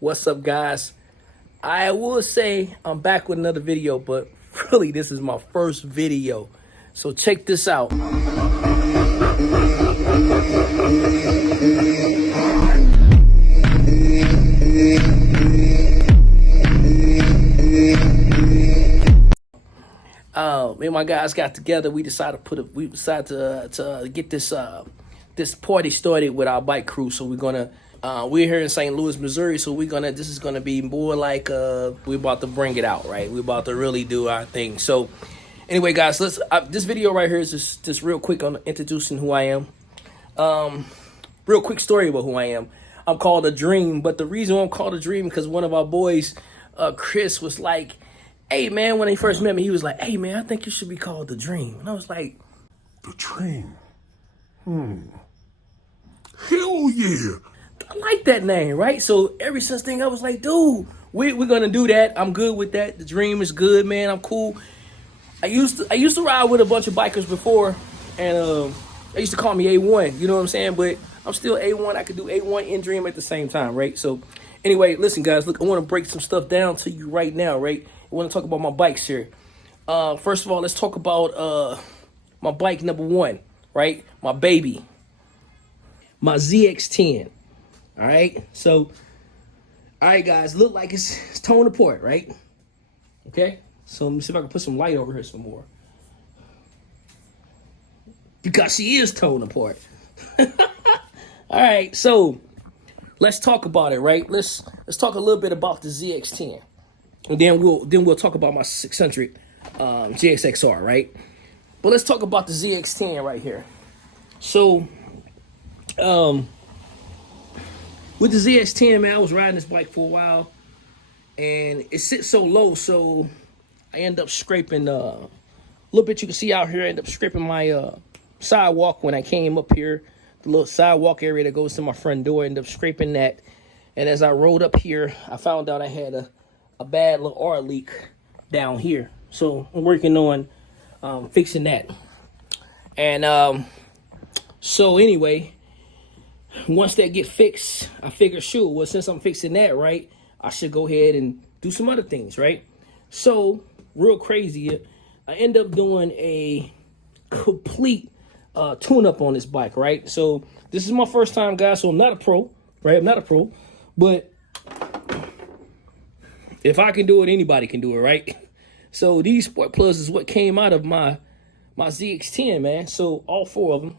What's up, guys? I will say I'm back with another video, but really this is my first video. So check this out. Me and my guys got together. We decided to get this party started with our bike crew. So we're here in St. Louis, Missouri. So this is gonna be more like we're about to bring it out, right? We're about to really do our thing. So anyway, guys, this video right here is just real quick on introducing who I am. Real quick story about who I am. I'm called a Dream, but the reason I'm called a Dream because one of our boys, Chris, was like, "Hey man," when he first met me, he was like, "Hey man, I think you should be called the Dream." And I was like, The Dream? Hell yeah! I like that name, right? So ever since then, I was like, dude, we're gonna do that. I'm good with that. The Dream is good, man. I'm cool. I used to ride with a bunch of bikers before, and they used to call me A1. You know what I'm saying? But I'm still A1. I could do A1 and Dream at the same time, right? So anyway, listen, guys. Look, I want to break some stuff down to you right now, right? I want to talk about my bikes here. First of all, let's talk about my bike number one, right? My baby, my ZX10. All right, so, all right, guys, look like it's torn apart, right? Okay, so let me see if I can put some light over here some more. Because she is torn apart. All right, so let's talk about it, right? Let's talk a little bit about the ZX10, and then we'll talk about my 600 GXXR, right? But let's talk about the ZX10 right here. So, with the ZX10, man, I was riding this bike for a while, and it sits so low, so I end up scraping a little bit. You can see out here, I end up scraping my sidewalk when I came up here. The little sidewalk area that goes to my front door, I ended up scraping that. And as I rode up here, I found out I had a bad little oil leak down here. So I'm working on fixing that. And so anyway, once that get fixed, I figure, sure, well, since I'm fixing that, right, I should go ahead and do some other things, right? So, real crazy, I end up doing a complete tune-up on this bike, right? So, this is my first time, guys, so I'm not a pro, right? I'm not a pro, but if I can do it, anybody can do it, right? So, these spark plugs is what came out of my ZX10, man. So, all four of them.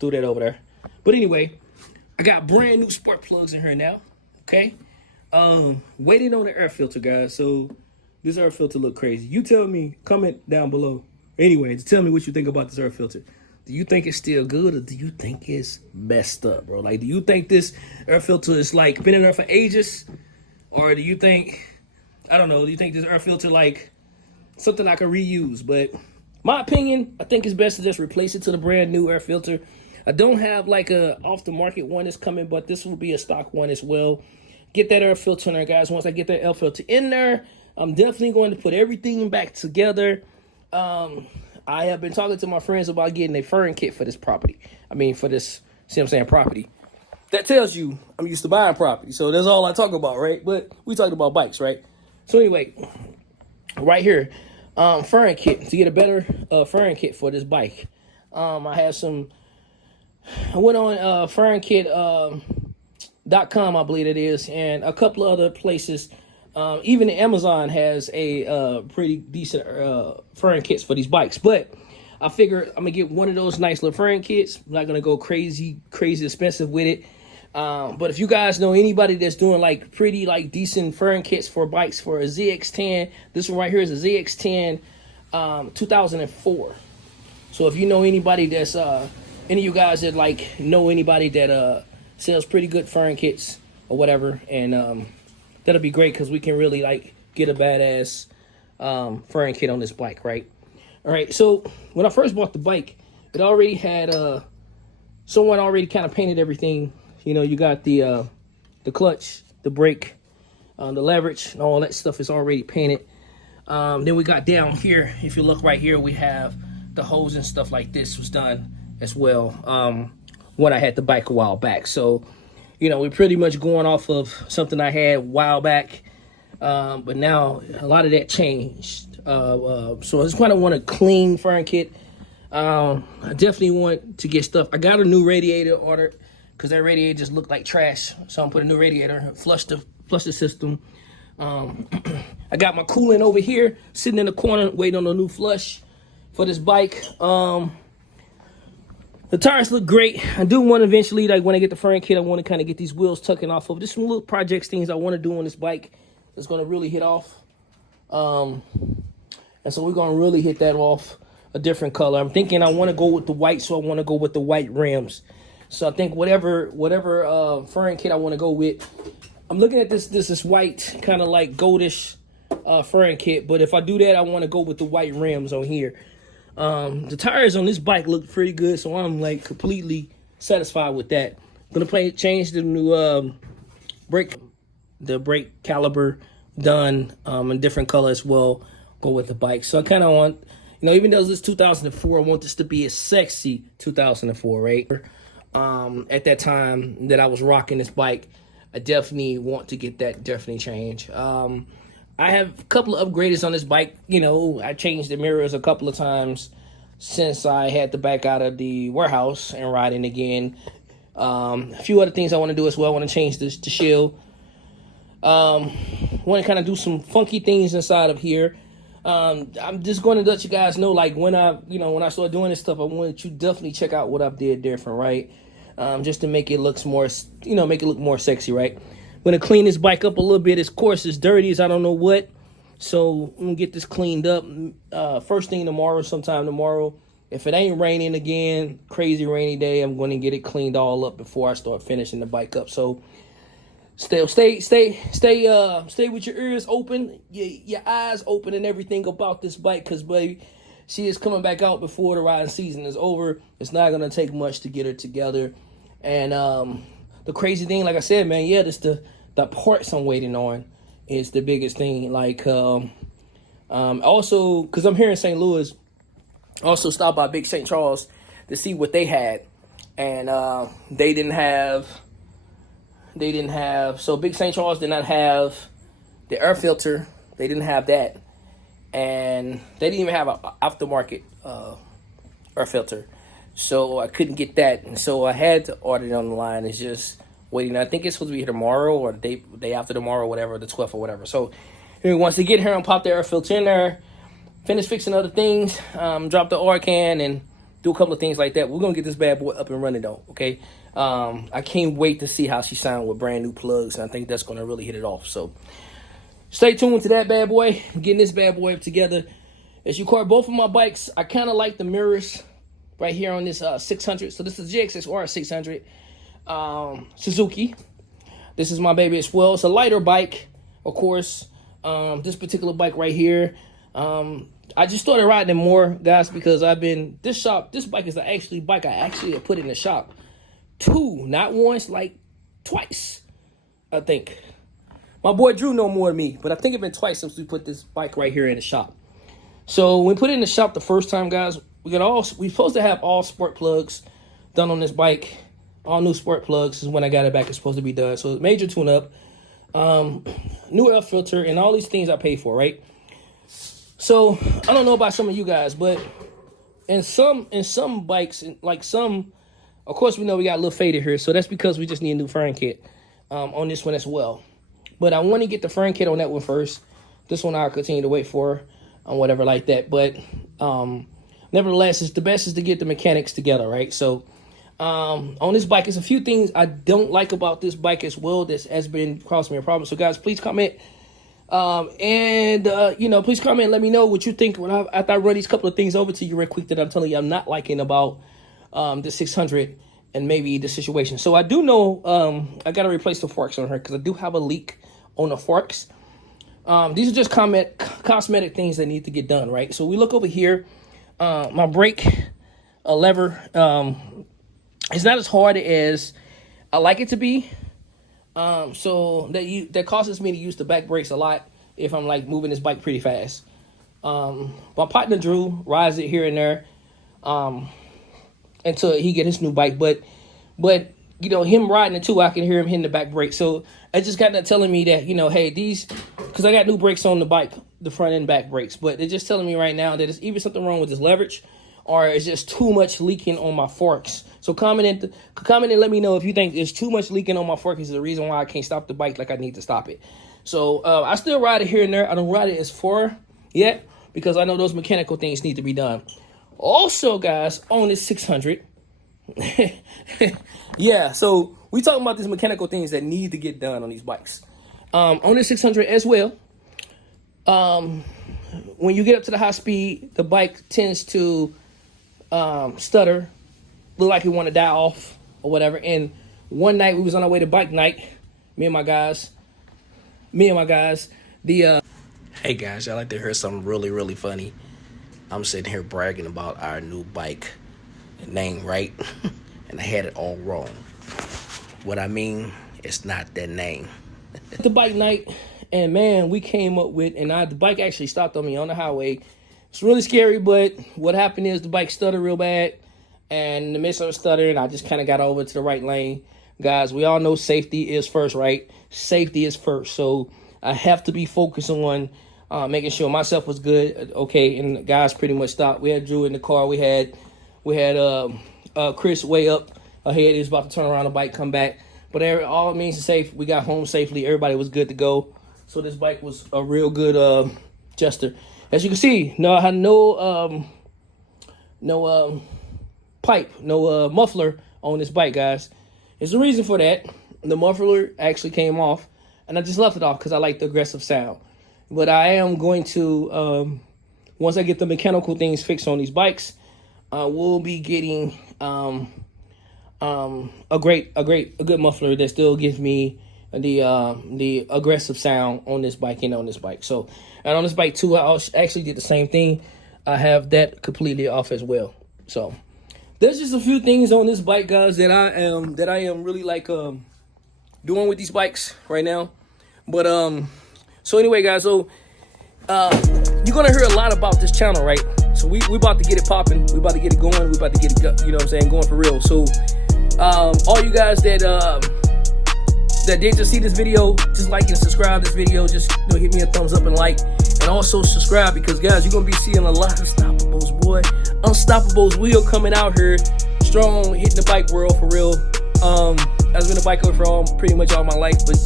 Threw that over there. But anyway, I got brand new spark plugs in here now. Okay. Waiting on the air filter, guys. So this air filter look crazy. You tell me, comment down below. Anyway, to tell me what you think about this air filter. Do you think it's still good, or do you think it's messed up, bro? Like, do you think this air filter is like been in there for ages? Or do you think, I don't know, do you think this air filter like something I can reuse? But my opinion, I think it's best to just replace it to the brand new air filter. I don't have like a off the market one that's coming, but this will be a stock one as well. Get that air filter in there, guys. Once I get that air filter in there, I'm definitely going to put everything back together. I have been talking to my friends about getting a furring kit for this property. I mean, for this, see what I'm saying, property. That tells you I'm used to buying property. So that's all I talk about, right? But we talked about bikes, right? So anyway, right here, furring kit, to get a better furring kit for this bike. I went on furringkit.com, I believe it is, and a couple of other places. Even Amazon has a pretty decent furring kits for these bikes. But I figure I'm gonna get one of those nice little furring kits. I'm not gonna go crazy expensive with it. But if you guys know anybody that's doing like pretty like decent furring kits for bikes for a ZX10, this one right here is a ZX10 2004. So if you know anybody that's any of you guys that like know anybody that sells pretty good furring kits or whatever, and that'll be great because we can really like get a badass furring kit on this bike, right? All right, so when I first bought the bike, it already had someone already kind of painted everything. You know, you got the clutch, the brake, the leverage, and all that stuff is already painted. Then we got down here, if you look right here, we have the hose and stuff like this was done as well. When I had the bike a while back. So, you know, we're pretty much going off of something I had a while back. But now a lot of that changed. So I just kind of want a clean fern kit. I definitely want to get stuff. I got a new radiator ordered because that radiator just looked like trash. So I'm putting a new radiator, flush the system. I got my coolant over here, sitting in the corner, waiting on a new flush for this bike. The tires look great. I do want to eventually, like when I get the fern kit, I want to kind of get these wheels tucking off of. Just some little projects, things I want to do on this bike that's going to really hit off. And so we're going to really hit that off a different color. I'm thinking I want to go with the white, so I want to go with the white rims. So I think whatever fern kit I want to go with, I'm looking at this white, kind of like goldish fern kit. But if I do that, I want to go with the white rims on here. The tires on this bike look pretty good, so I'm like completely satisfied with that. I'm gonna change the new brake caliber done in different color as well. Go with the bike. So I kind of want, you know, even though this is 2004, I want this to be a sexy 2004, right? At that time that I was rocking this bike, I definitely want to get that change. I have a couple of upgrades on this bike. You know, I changed the mirrors a couple of times since I had to back out of the warehouse and riding again. A few other things I want to do as well. I want to change the shield. Want to kind of do some funky things inside of here. I'm just going to let you guys know, like when I start doing this stuff, I want you to definitely check out what I did different, right? Just to make it look more, make it look more sexy, right? I'm going to clean this bike up a little bit. Of course, it's dirty as I don't know what. So I'm going to get this cleaned up first thing tomorrow, sometime tomorrow. If it ain't raining again, crazy rainy day, I'm going to get it cleaned all up before I start finishing the bike up. So stay with your ears open, your eyes open and everything about this bike, because, baby, she is coming back out before the riding season is over. It's not going to take much to get her together. And the crazy thing, like I said, man, yeah, this the parts I'm waiting on is the biggest thing. Like, also, because I'm here in St. Louis, also stopped by Big St. Charles to see what they had. And they didn't have, so Big St. Charles did not have the air filter. They didn't have that. And they didn't even have an aftermarket air filter. So I couldn't get that. And so I had to order it on the line. It's just waiting. I think it's supposed to be here tomorrow or the day after tomorrow, whatever, the 12th or whatever. So once they get here and pop the air filter in there, finish fixing other things, drop the oil can and do a couple of things like that. We're going to get this bad boy up and running though, okay? I can't wait to see how she sounds with brand new plugs. And I think that's going to really hit it off. So stay tuned to that bad boy. I'm getting this bad boy up together. As you call both of my bikes, I kind of like the mirrors right here on this 600. So this is GXX-R 600 Suzuki. This is my baby as well. It's a lighter bike, of course. This particular bike right here. I just started riding it more, guys, because this bike is actually bike I actually put in the shop. Not once, like twice, I think. My boy Drew know more than me, but I think it's been twice since we put this bike right here in the shop. So when we put it in the shop the first time, guys, we're supposed to have all sport plugs done on this bike. All new sport plugs is when I got it back. It's supposed to be done. So major tune up, new air filter, and all these things I paid for, right? So I don't know about some of you guys, but in some bikes, like some, of course we know we got a little faded here, so that's because we just need a new fern kit on this one as well. But I want to get the fern kit on that one first. This one I'll continue to wait for, whatever like that. But nevertheless, it's the best is to get the mechanics together, right? So on this bike, there's a few things I don't like about this bike as well that has been causing me a problem. So guys, please comment. Please comment and let me know what you think after I run these couple of things over to you real quick that I'm telling you I'm not liking about the 600 and maybe the situation. So I do know I got to replace the forks on her because I do have a leak on the forks. These are just cosmetic things that need to get done, right? So we look over here. My brake lever, it's not as hard as I like it to be. So that causes me to use the back brakes a lot if I'm like moving this bike pretty fast. My partner Drew rides it here and there. And until he get his new bike. But you know, him riding it too, I can hear him hitting the back brake. So I just got that telling me that, you know, hey, these, because I got new brakes on the bike, the front and back brakes, but they're just telling me right now that it's either something wrong with this leverage or it's just too much leaking on my forks. So comment and let me know if you think there's too much leaking on my forks is the reason why I can't stop the bike like I need to stop it. So I still ride it here and there. I don't ride it as far yet because I know those mechanical things need to be done. Also, guys, on this 600, yeah, so we talking about these mechanical things that need to get done on these bikes. On this 600 as well, when you get up to the high speed, the bike tends to stutter, look like it want to die off or whatever. And one night we was on our way to bike night, me and my guys, hey guys, y'all like to hear something really, really funny? I'm sitting here bragging about our new bike name, right? And I had it all wrong. What I mean, it's not that name. The bike night, and man, we came up with, and the bike actually stopped on me on the highway. It's really scary, but what happened is the bike stuttered real bad, and in the midst of stuttering, I just kind of got over to the right lane. Guys, we all know safety is first, right? Safety is first, so I have to be focused on making sure myself was good, okay, and the guys pretty much stopped. We had Drew in the car. We had Chris way up ahead. He was about to turn around the bike, come back. But all means is safe. We got home safely. Everybody was good to go. So this bike was a real good jester. As you can see, I had no pipe, no muffler on this bike, guys. There's a reason for that. The muffler actually came off, and I just left it off because I like the aggressive sound. But I am going to, once I get the mechanical things fixed on these bikes, we'll be getting a good muffler that still gives me the aggressive sound on this bike and on this bike. So, and on this bike too, I actually did the same thing. I have that completely off as well. So there's just a few things on this bike, guys, that I am really like doing with these bikes right now. But so anyway, guys, so you're gonna hear a lot about this channel, right? So we about to get it popping. We about to get it going. We about to get it, you know what I'm saying, going for real. So all you guys that did just see this video, just like and subscribe this video. Just hit me a thumbs up and like, and also subscribe, because guys, you're gonna be seeing a lot of Unstoppables, boy. Unstoppables wheel coming out here strong, hitting the bike world for real. I've been a biker for pretty much all my life, but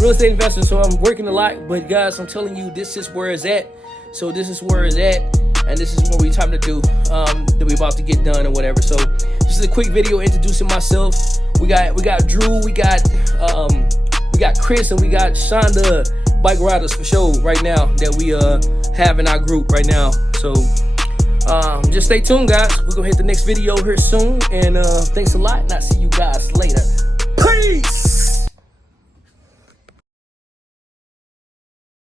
real estate investor, so I'm working a lot. But guys, I'm telling you, this is where it's at. So this is where it's at, and this is what we time to do, that we about to get done or whatever. So this is a quick video introducing myself. We got Drew, we got Chris, and we got Shonda, bike riders for sure right now that we have in our group right now. So just stay tuned, guys. We're gonna hit the next video here soon, and thanks a lot, and I'll see you guys later.